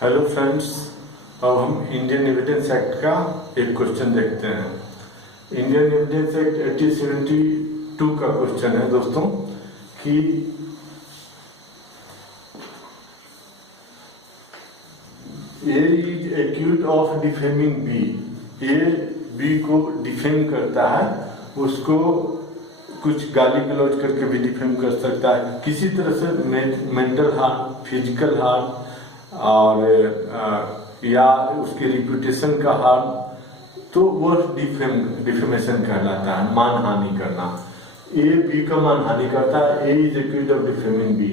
Hello friends, अब हम Indian evidence act का एक क्वेश्चन देखते हैं। इंडियन एविडेंस एक्ट 1872 का क्वेश्चन है दोस्तों कि A is accuse of defaming B. A B को डिफेम करता है, उसको कुछ गाली गलौज करके भी डिफेम कर सकता है, किसी तरह से मेंटल हार्म, फिजिकल हार्म और या उसके रिप्यूटेशन का हार्म, तो वो डिफेमेशन कहलाता है, मानहानि करना। ए बी का मानहानि करता है, A is accused of defaming B,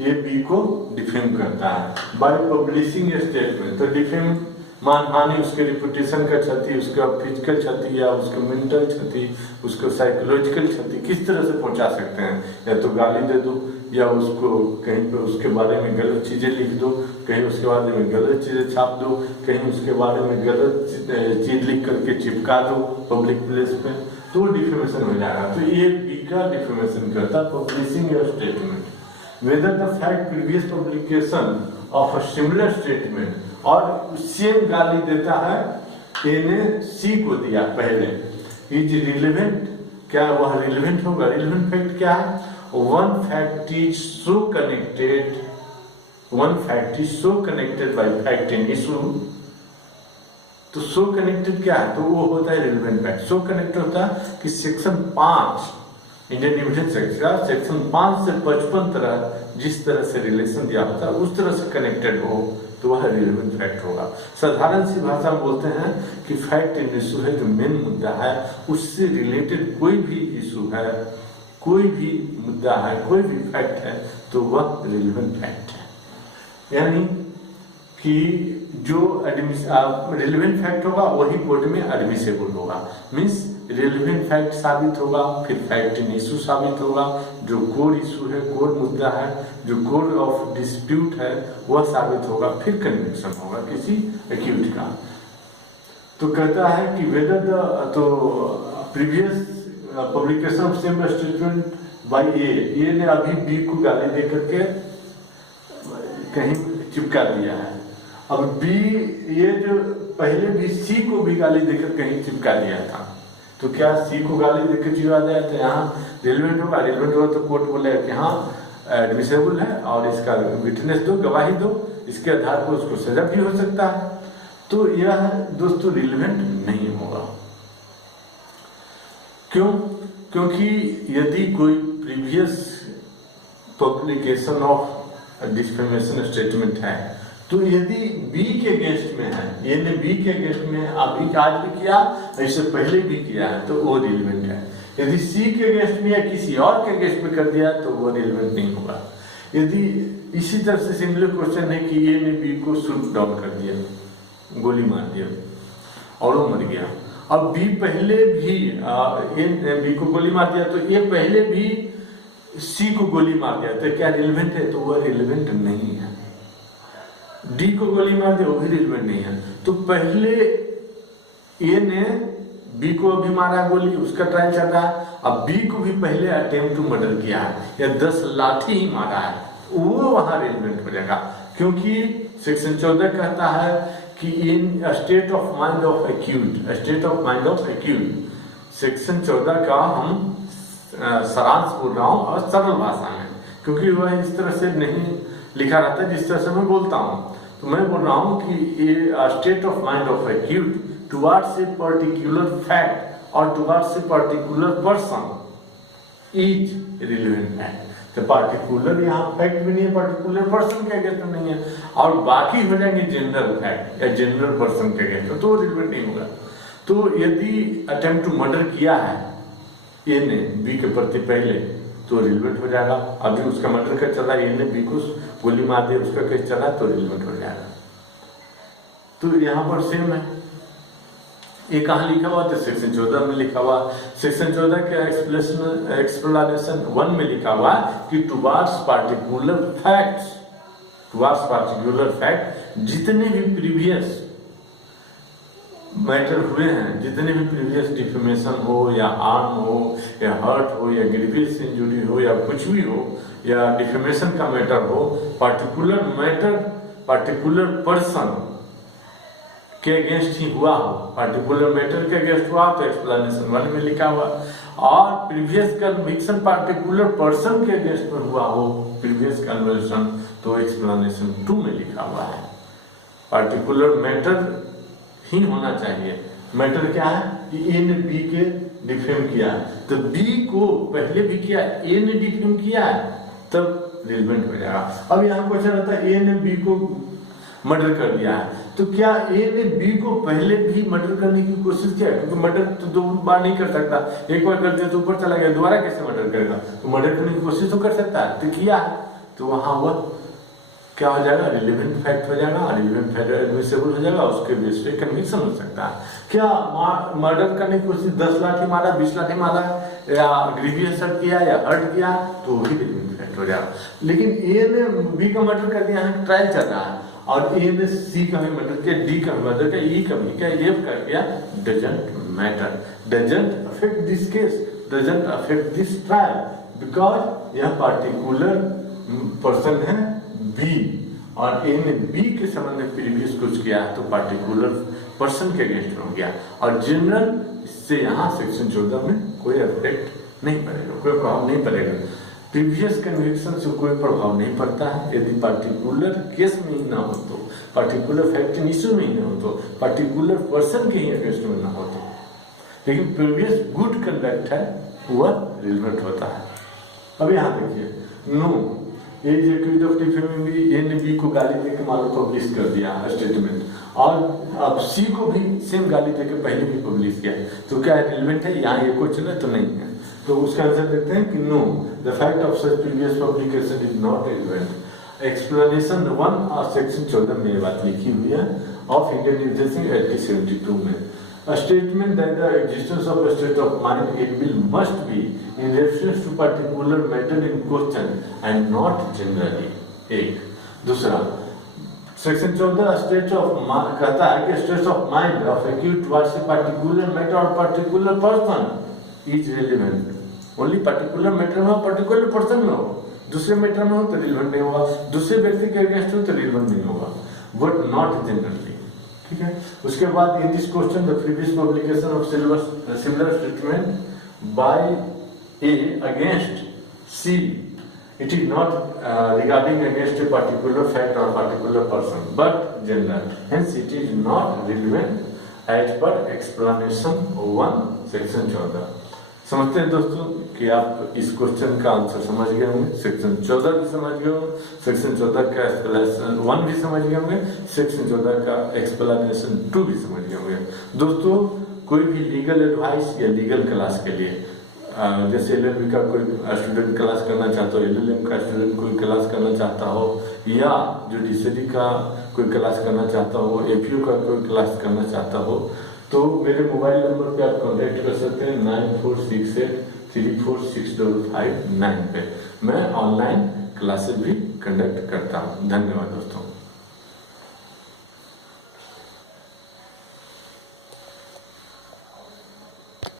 A B को डिफेम करता है बाय पब्लिशिंग ए स्टेटमेंट। तो डिफेम मानहानि उसके रिप्यूटेशन का क्षति, उसका फिजिकल क्षति या उसका मेंटल क्षति, उसको साइकोलॉजिकल क्षति किस तरह से पहुंचा सकते हैं। या तो गाली दे दो, या उसको कहीं पे उसके बारे में गलत चीजें लिख दो, कहीं उसके बारे में गलत चीजें छाप दो, कहीं उसके बारे में गलत चीज लिख करके चिपका दो पब्लिक प्लेस पे, तो डिफेमेशन हो जाएगा। तो ये बी का डिफेमेशन करता publishing your statement whether the fact previous publication of a similar statement, और सेम गाली देता है, ए ने सी को दिया पहले, इज रिलेवेंट, क्या वह रिलेवेंट होगा। रिलेवेंट फैक्ट क्या है? One fact is so connected by fact in issue। तो so connected क्या है? तो वो होता है relevant fact। so connected होता है कि सेक्शन 5 इंडियन एविडेंस एक्ट का सेक्शन 5 से 55 तरह जिस तरह से रिलेशन दिया होता है उस तरह से कनेक्टेड हो तो वह रिलेवेंट फैक्ट होगा। साधारण सी भाषा में बोलते हैं कि फैक्ट इन इशू है, जो मेन मुद्दा है उससे रिलेटेड कोई भी इशू है, कोई भी मुद्दा है, कोई भी फैक्ट है, तो वह रिलेवेंट फैक्ट है। यानी कि जो रिलेवेंट फैक्ट होगा वही कोर्ट में एडमिसेबल होगा। मीन्स रिलेवेंट फैक्ट साबित होगा, फिर फैक्ट इन इशू साबित होगा, जो कोर इशू है, कोर मुद्दा है, जो कोर ऑफ डिस्प्यूट है वह साबित होगा, फिर कन्विक्शन होगा किसी एक्यूज का। तो कहता है कि वेदर द तो previous publication of same statement by A ने अभी बी को गाली दे करके कहीं चिपका दिया है। अब बी, ये जो पहले भी सी को भी गाली देकर कहीं चिपका दिया था, तो क्या सी को गाली देकर चिपका दिया तो यहाँ रिलेवेंट होगा। रिलेवेंट होगा तो कोर्ट बोलेगा कि हाँ एडमिसेबल है और इसका विटनेस दो, गवाही दो, इसके आधार पर उसको सजा भी हो सकता है। तो यह दोस्तों रिलेवेंट नहीं होगा। क्यों? क्योंकि यदि कोई previous publication of defamation statement है, तो यदि बी के अगेंस्ट में है, ये ने बी के अगेंस्ट में अभी आज भी किया, इससे पहले भी किया है, तो वो रिलेवेंट है। यदि सी के अगेंस्ट में या किसी और के अगेंस्ट में कर दिया तो वो रिलेवेंट नहीं होगा। यदि इसी तरह से सिमिलर क्वेश्चन है कि ये ने बी को शूट डाउन कर दिया, गोली मार दिया और वो मर गया। अब बी पहले भी बी को गोली मार दिया, तो ये पहले भी सी को गोली मार दिया, तो क्या रिलेवेंट है? तो वह रिलेवेंट नहीं है। डी को गोली मार दिया, वो भी रिलेवेंट नहीं है। तो पहले ए ने बी को भी मारा गोली, उसका ट्रायल चल रहा है। अब बी को भी पहले अटेम्प्ट टू मर्डर किया है या 10 लाठी ही मारा है, वो वहां रिलेवेंट हो जाएगा। क्योंकि सेक्शन 14 कहता है कि in state of mind of accused, state of mind of accused, section 14 का हम सारांश बोल रहा हूँ और सरल भाषा में, क्योंकि वह इस तरह से नहीं लिखा रहता है जिस तरह से मैं बोलता हूँ। तो मैं बोल रहा हूँ कि state of mind of accuse towards a particular fact और towards a particular person is relevant fact. तो पार्टिकुलर यहाँ फैक्ट भी नहीं है, पर्टिकुलर पर्सन के अगेंस्ट नहीं है, और बाकी हो जाएंगे जनरल फैक्ट या जनरल पर्सन के अगेंस्ट, तो रिलेवेंट नहीं होगा। तो यदि अटेम्प्ट टू मर्डर किया है ए ने बी के प्रति पहले, तो रिलेवेंट हो जाएगा। अभी उसका मर्डर का चला, ए ने बी को गोली मार दी, उसका केस चला, तो रिलेवेंट हो जाएगा। तो यहाँ पर सेम है। ये कहाँ लिखा हुआ? तो सेक्शन 14 में लिखा हुआ। सेक्शन 14 के एक्सप्लेनेशन 1 में लिखा हुआ कि towards particular facts, towards particular fact, जितने भी प्रीवियस मैटर हुए हैं, जितने भी प्रीवियस डिफेमेशन हो या हार्म हो या हर्ट हो या ग्रीवियस इंजुरी हो या कुछ भी हो या डिफेमेशन का मैटर हो, पार्टिकुलर मैटर पर्टिकुलर पर्सन के अगेंस्ट ही हुआ हो, पर्टिकुलर मैटर के अगेंस्ट हुआ तो एक्सप्लेनेशन 1 में लिखा हुआ, और प्रीवियस कन्विक्शन पर्टिकुलर पर्सन के अगेंस्ट में हुआ हो, प्रीवियस कन्वर्सन, तो एक्सप्लेनेशन 2 में लिखा हुआ है। पर्टिकुलर मैटर ही होना चाहिए। मैटर क्या है कि ए ने बी के डिफेम किया है, तो बी को पहले भी किया, ए ने डिफेम किया है, तब रिलेवेंट हो जाएगा। अब यहाँ क्वेश्चन रहता है ए ने बी को मर्डर कर दिया है, तो क्या ए ने बी को पहले भी मर्डर करने की कोशिश किया? क्योंकि मर्डर तो 2 बार नहीं कर सकता, एक बार कर दिया तो ऊपर चला गया, दोबारा कैसे मर्डर करेगा? तो मर्डर करने की कोशिश तो कर सकता है, तो किया है, तो वहां वह क्या हो जाएगा? रिलेवेंट फैक्ट हो जाएगा, रिलेवेंट फैक्ट एडमिसिबल हो जाएगा, उसके बेस पे कन्विक्शन हो सकता है। क्या मर्डर करने की कोशिश 10 लाठी मारा, 20 लाठी मारा, या ग्रीवियस हर्ट किया या हर्ट किया, तो वही रिलेवेंट फैक्ट हो जाएगा। लेकिन ए ने बी का मर्डर कर दिया है, ट्रायल चल रहा है, और ए ने सी का भी मर्डर किया, डी का भी मर्डर किया, ई का भी किया, रेप कर दिया, doesn't matter, doesn't affect this case, doesn't affect this trial, because यह पार्टिकुलर पर्सन है बी, और ए ने बी के संबंध में प्रीवियस कुछ किया तो पार्टिकुलर पर्सन के अगेंस्ट हो गया, और जनरल इससे यहाँ सेक्शन 14 में कोई अफेक्ट नहीं पड़ेगा, कोई प्रभाव नहीं पड़ेगा। प्रीवियस कन्विक्शन से कोई प्रभाव नहीं पड़ता है यदि पार्टिकुलर केस में ही ना हो तो, पार्टिकुलर फैक्ट इशू में ही ना हो तो, पार्टिकुलर पर्सन के ही अगेंस्ट में ना हो तो। लेकिन प्रीवियस गुड कंडक्ट है वह रिलेवेंट होता है। अब यहाँ देखिए, no A is accused of defaming B, A ने बी को गाली देकर मान लो पब्लिश कर दिया स्टेटमेंट, और अब सी को भी सेम गाली देकर पहले भी पब्लिश किया, तो क्या रिलेवेंट है? यहाँ ये क्वेश्चन है तो नहीं है, तो उसका आंसर देते हैं कि no, the fact of such previous publication is not relevant. Explanation 1 और सेक्शन 14 में ये बात लिखी हुई है ऑफ इंडियन निर्देशिंग 1872 में। A statement that the existence of a state of mind in will must be in reference to particular matter in question and not generally। एक दूसरा, सेक्शन 14 स्टेट ऑफ कहता है कि state of mind of accused towards a particular matter और particular person is relevant. Only particular matter में हो, particular person में हो, दूसरे मैटर में हो तो रिलेवेंट नहीं होगा, दूसरे व्यक्ति के अगेंस्ट हो तो रिलेवेंट नहीं होगा, बट नॉट जनरली। ठीक है, उसके बाद in this question the previous publication of similar statement by a against C, it is not regarding against a particular fact or particular person but general, hence it is not relevant as per explanation 1 section 14। समझते हैं दोस्तों कि आप इस question का answer समझ गए होंगे, सेक्शन 14 भी समझ गए होंगे, सेक्शन 14 का एक्सप्लेनेशन 1 भी समझ गए होंगे, सेक्शन 14 का एक्सप्लेनेशन 2 भी समझ गए होंगे। दोस्तों कोई भी लीगल एडवाइस या लीगल क्लास के लिए जैसे एलएलबी का कोई स्टूडेंट क्लास करना चाहता हो, एलएलएम का स्टूडेंट कोई क्लास करना चाहता हो, या जुडिशरी का कोई क्लास करना चाहता हो, एपीओ का कोई क्लास करना चाहता हो, तो मेरे मोबाइल नंबर पे आप कांटेक्ट कर सकते हैं 9468346559 पे। मैं ऑनलाइन क्लासेस भी कंडक्ट करता हूँ। धन्यवाद दोस्तों।